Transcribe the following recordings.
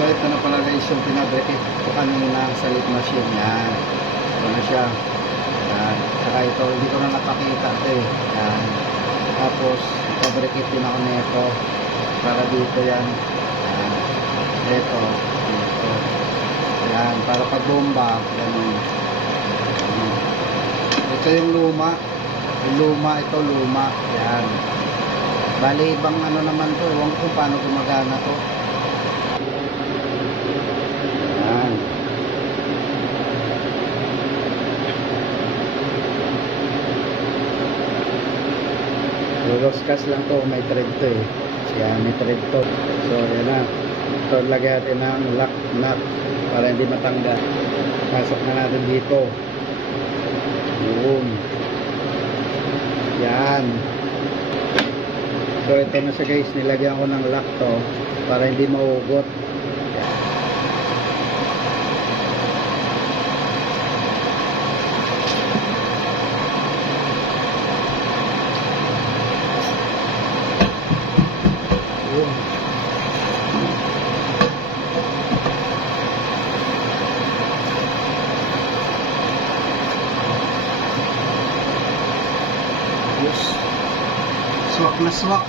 So ito na pala guys yung pinabrekit ko kanina sa leaf machine. Yan. Ito na siya. Yan. Saka ito, hindi ko na napakita ito eh. Yan. Tapos, ipabrekit din ako nito. Para dito yan. Yan. Ito. Ito. Yan. Para pag bomba. Ganun. Ito yung luma. Yung luma. Ito luma. Yan. Bali, ibang ano naman to. Huwag kung paano gumagana to. Yan. Luloskas lang to. May thread to eh. Yan, may thread to. So, yan na. Ito, lagyan natin ng lock nut para hindi matanggal. Pasok na natin dito. Boom. Yan. So ito na siya guys, nilagyan ko ng lock to para hindi maugot. Boom. Yes. Swak na swak.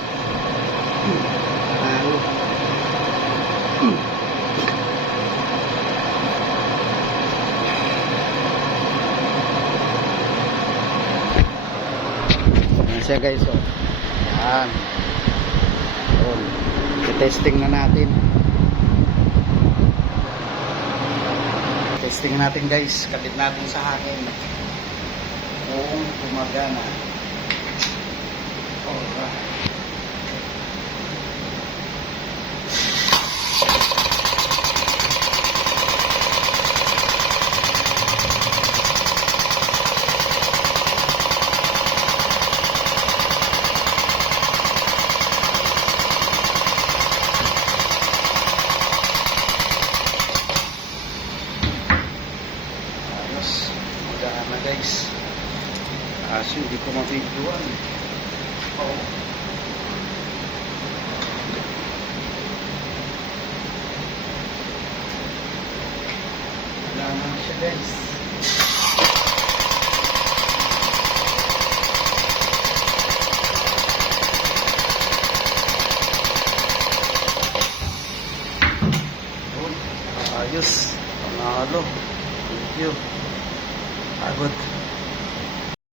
Yan siya guys, oh. Yan. I-testing na natin. Testing natin guys, kapit natin sa hangin kung gumagana. Alright. Magana guys. Kaso hindi ko mabigduan. Oh. Wala na siya guys.